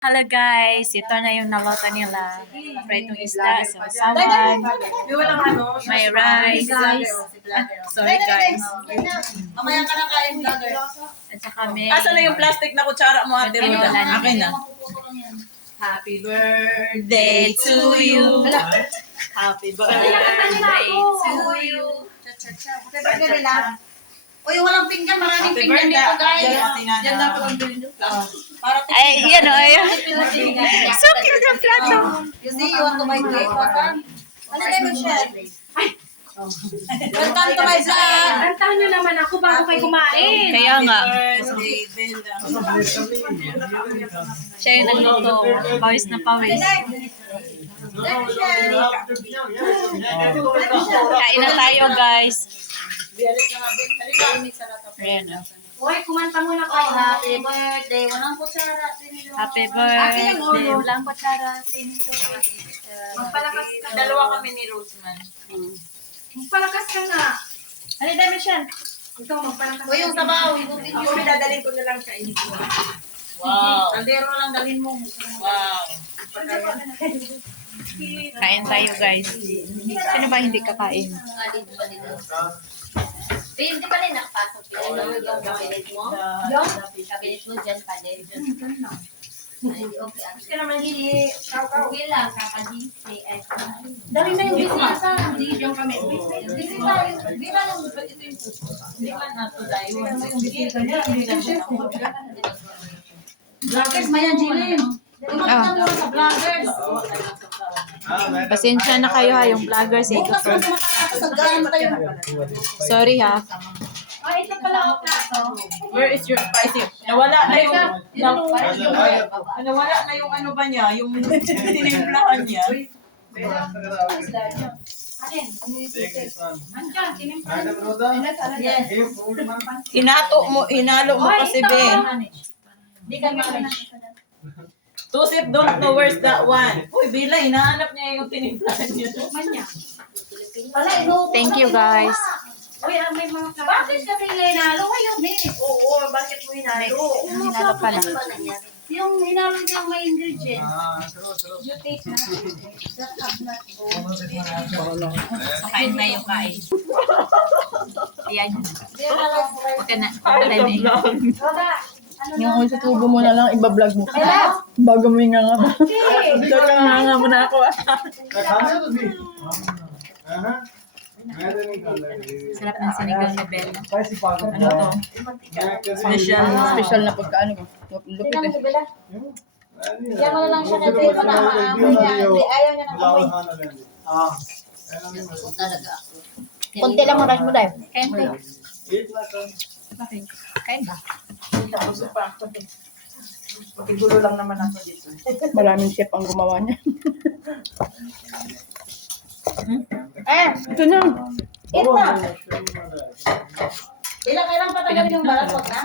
Hello guys, ito na yung nalota nila. Pritong isda, sasawan, may rice. Sorry guys. Mamaya ka na kain vlogger. At saka may... Asa na yung plastic na kutsara mo, Ate Ano, Roda? wala na. Akin na. Happy birthday Day to you. Happy Birthday to you. Happy birthday nila. Uy, walang pinggan. Maraming Happy pinggan birthday, dito, guys. Ate Nana. Yan dapat ang bilhin nyo. Para Ay, yan o, ayan. So cute ang plato. You see, you want to buy cake, Patan? Ano na yung share? Welcome to my vlog. Antahan nyo naman ako bago kayo kumain. Kaya nga, Birthday, Bella. siya yung nagluto. Pawis na pawis. Kain na tayo guys. Ayan o. Uy, kumanta muna Oh, kayo. happy birthday. Walang kutsara. Tinilo. Happy birthday. Walang kutsara. Magpalakas ka. Dalawa kami ni Roseman. Magpalakas ka nga. Ano dami siya? Ikaw, magpalakas Uy, yung sabaw. Yung Ako dadalhin ko na lang sa inyo. Wow. Wow. Kaldero lang dalhin mo. Wow. Kain tayo guys. Ano ba hindi kakain? Hindi pa rin nakapasok. Pinag yung cabinet mo. Yung cabinet mo dyan pa din. Ay, okay. Gusto naman hili. Okay lang, kaka-DC. Dali na yung business. Yung kami. Hindi ba lang dapat ito yung Hindi man nato tayo. vloggers, mayan Jilin. Tumatang mo sa vloggers. Pasensya na kayo ha, yung vloggers. Bukas mo tumatang tayo. Sorry ha. Oh, ito pala ang plato. Where is your spicy? Nawala na yung... Nawala na yung ano ba niya? Yung tinimplahan niya. Alin? Andiyan, tinimplan. Yes. Hinalo mo kasi, be. Hindi ka makalas. Tusip don't know where's that one. Uy, Bila, hinahanap niya yung tinimplahan niya. Manya. Wala, inuupo Thank you guys. Uy, may mga plato. Bakit kasi hinalo ngayon eh? Oo, bakit mo hinalo? Hinalo pala. Yung hinalo niyang may ingredients. You taste na. Kain na yung kain. Ayan. Huwag ka na. Roda, Yung sa tubo mo na lang, iba-vlog mo. Bago mo yung nga ba? Kakanganga mo na ako. Sarap ng sinigang na bell. Ano to? Special. Special na pagkaano ko. Lupit eh. Yan mo na lang siya na tape na maamoy niya. Ayaw niya ng amoy. Talaga. Konti lang mo rush mo dahil. Kain tayo. Kain ba? Pakigulo lang naman ako dito. Maraming chef ang gumawa niya. Ito na. Ito na. Ilang patagalin yung balat wag na?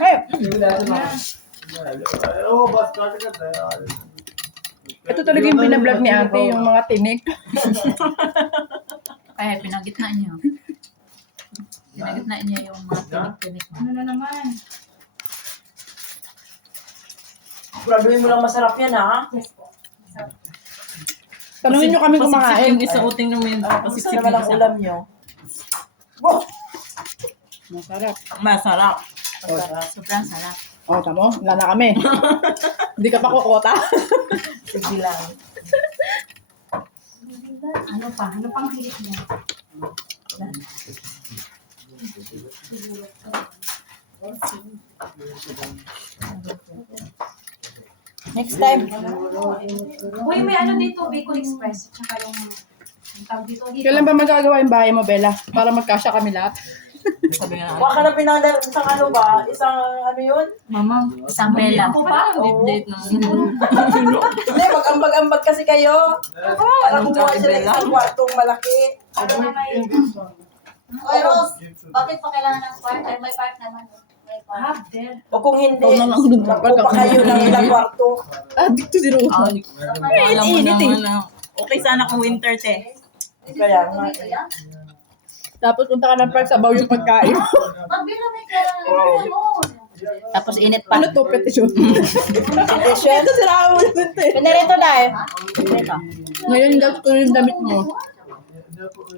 Ito talaga yung binablog ni ate, yung mga tinik. Kaya pinagitna niyo. Pinagitna niya yung mga tinik-tinik. ano na naman? Grabe mo lang masarap yan, ha? Tanungin nyo kami kumakain. Yung isa uting naman yung pasipsip naman yung ang isa. ulam nyo. Masarap. Masarap. Sobrang sarap. Oh, tamo. Wala na kami. Hindi ka pa kukota. Sige lang. Ano pa? Ano pang hilit niya? Next time. Uy, may ano dito, Bicol Express. Tsaka yung tawag dito. Kailan ba magagawa yung bahay mo, Bella? Para magkasya kami lahat. Sabi nga, Huwag ka na pinadala isang ano ba? Isang ano yun? Mama, isang bela. Ako pa? Date na. Hindi, mag-ambag-ambag kasi kayo. Para kumuha sila isang kwartong malaki. Ano na may... Oy, Rose, bakit pa kailangan ng part? Ay, may part naman. May part. Ah, there. O kung hindi, Ikaw na lang dun. magpupa kayo ng ilang kwarto. Ah, dito si Rosa. Init eh. Okay sana kung winter, te. Kaya nga. Tapos punta ka ng park, sabaw yung pagkain. Magbila may kailangan. Tapos init pa. Ano to? Petition? Petition? Ito sila mo naman to eh. Pinarito dahil. Pinarito. Ngayon daw ko yung damit mo.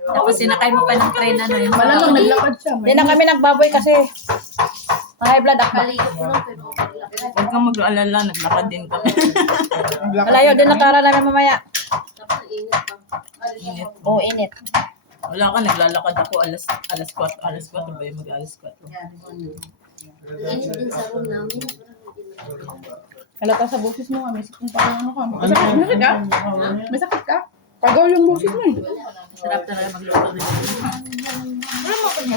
Tapos sinakay mo pa ng train ano yung Malamang naglakad siya. Hindi na kami nagbaboy kasi high blood ako. Huwag kang mag-alala, naglakad din kami. Malayo din nakara namin mamaya. Tapos init pa. Init. Oo, init. Wala ka, naglalakad ako alas 4 ba yung mag-alas 4? Init din sa room namin. Halata sa boses mo nga. May sakit pa ano ka. May sakit ka? May sakit ka? Pagaw yung boses mo eh. sarap talaga magluto din.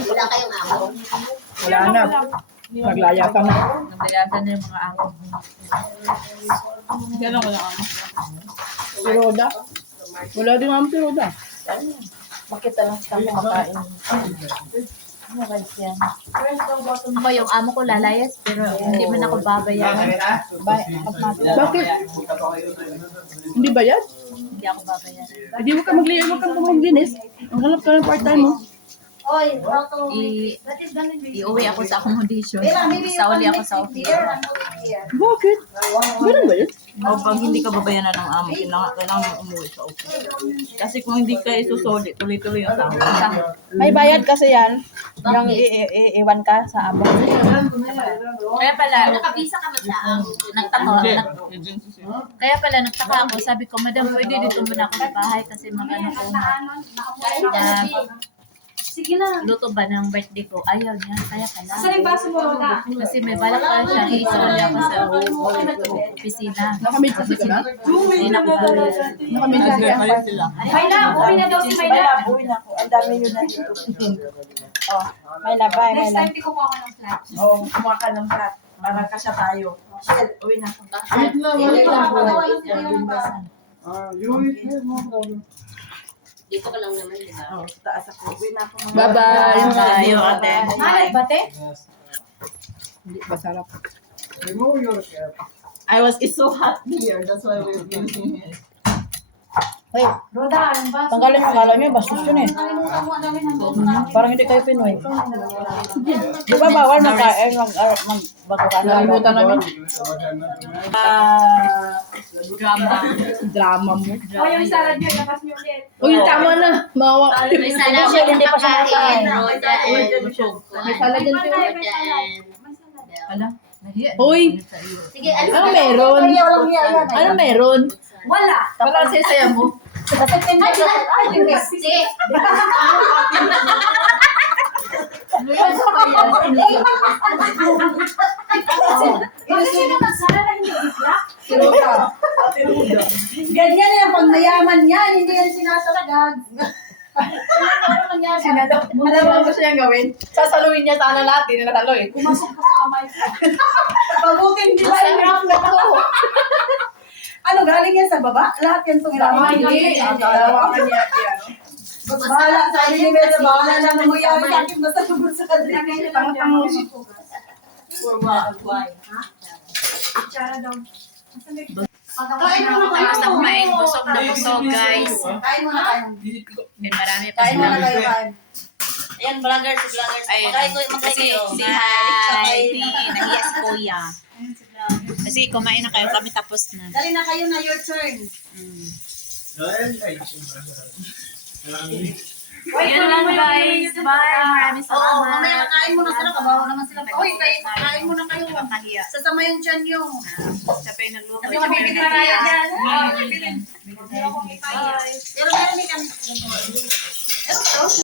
Wala kayong amo. Wala na. Naglayasan na. Naglayasan na yung mga amo. Gano'n wala ka. Si Roda. Wala din naman si Roda. Bakit lang siya kumakain? Ano ba yan? Ako yung amo ko lalayas pero hindi man ako babayaran. Bakit? Hindi bayad? Hindi ako babayaran. Hindi mo ka maglinis. Ang hanap ka ng part-time mo. Oy, Iuwi ako sa accommodation. Sauli ako sa office. Bakit? Ganun ba yun? O pag hindi ka babayaran ng amo, kailangan mo umuwi sa office. Kasi kung hindi ka isusoli, tuloy-tuloy yung sahod. may bayad kasi yan. Yung iwan ka sa amo. Kaya pala, Nakabisa ka ba sa amo? Hindi. kaya pala nagtaka ako. Sabi ko, madam, pwede dito muna ako sa bahay kasi magano ko Sige na. luto ba ng birthday ko? Ayaw niya. Kaya pala. Saan yung baso mo, Roda? Kasi may balak pa siya. Isauli ako sa opisina. Nakamitsasi ka na? Hindi na ako babayaran. Nakamitsasi ka? Nagpapalit sila. Mayla, buhay na daw si May Mayla. labuhin ako. Ang dami yun na dito. Oh, may labay, may Next labay. time, di kukuha ka ng flat. Oh, kumuha ka ng flat. Para kasya tayo. Shit, uwi na ako. Dito ka lang naman, di ba? Oh, sa taas ako. Uwi na ako. Bye-bye. Tayo, ate. Malat ba, te? Hindi, masarap. I was, it's so hot here. That's why we're using it. Hoy, Roda, anong baso? tanggalin mo. Kala nyo, bastos yun eh. Parang hindi kayo Pinoy. Di ba bawal magkain, magbago ka na? Nakalimutan namin. Drama mo. O, yung salad nyo, labas nyo ulit. Uy, tama na. Mawa. May salad siya, hindi pa siya pagkain. kumakain. Roda and May salad din siya. Roda and... Ala, nahiya. Uy, Sige, alis ano na. meron? Walang hiya yan. Ano meron? Wala. Wala sa saya mo. Kasi pinag- Ay, yung bistik. Bakit sino nagsara na hindi bigla? Ganyan yan, pag mayaman yan, hindi yan sinasalagag. Alam mo gusto niyang gawin? Sasaluin niya sana lahat. Hindi na natalo eh. Pumasok ka sa kamay ko. Pabuking di ba yung na to? Ano, galing yan sa baba? Lahat yan itong ilaman. Hindi. Dalawakan niya yan. Bahala, sabi ni Bella, bahala na nangyayari sa akin, basta tungkol sa kanila. Tanga-tanga mo si Tsara daw. Kain mo na Tapos kayo. na kumain. Busog na busog, guys. Kain mo na kayo. May marami pa Kain mo na sila. kayo, kain. Ayan, vloggers. Ayun. Kasi si nahiya si Kuya. Kasi kumain na kayo kami tapos na. Dali na kayo na, your turn. Ayan lang guys. Bye. Maraming Oo, mamaya salamat. kain mo na sila, kabaho naman sila. Uy, kain mo na kayo. Kahiya. Sasama yung tiyan nyo. Siya pa yung nagluto. Kasi kami pinaraya dyan. Pero meron din kami.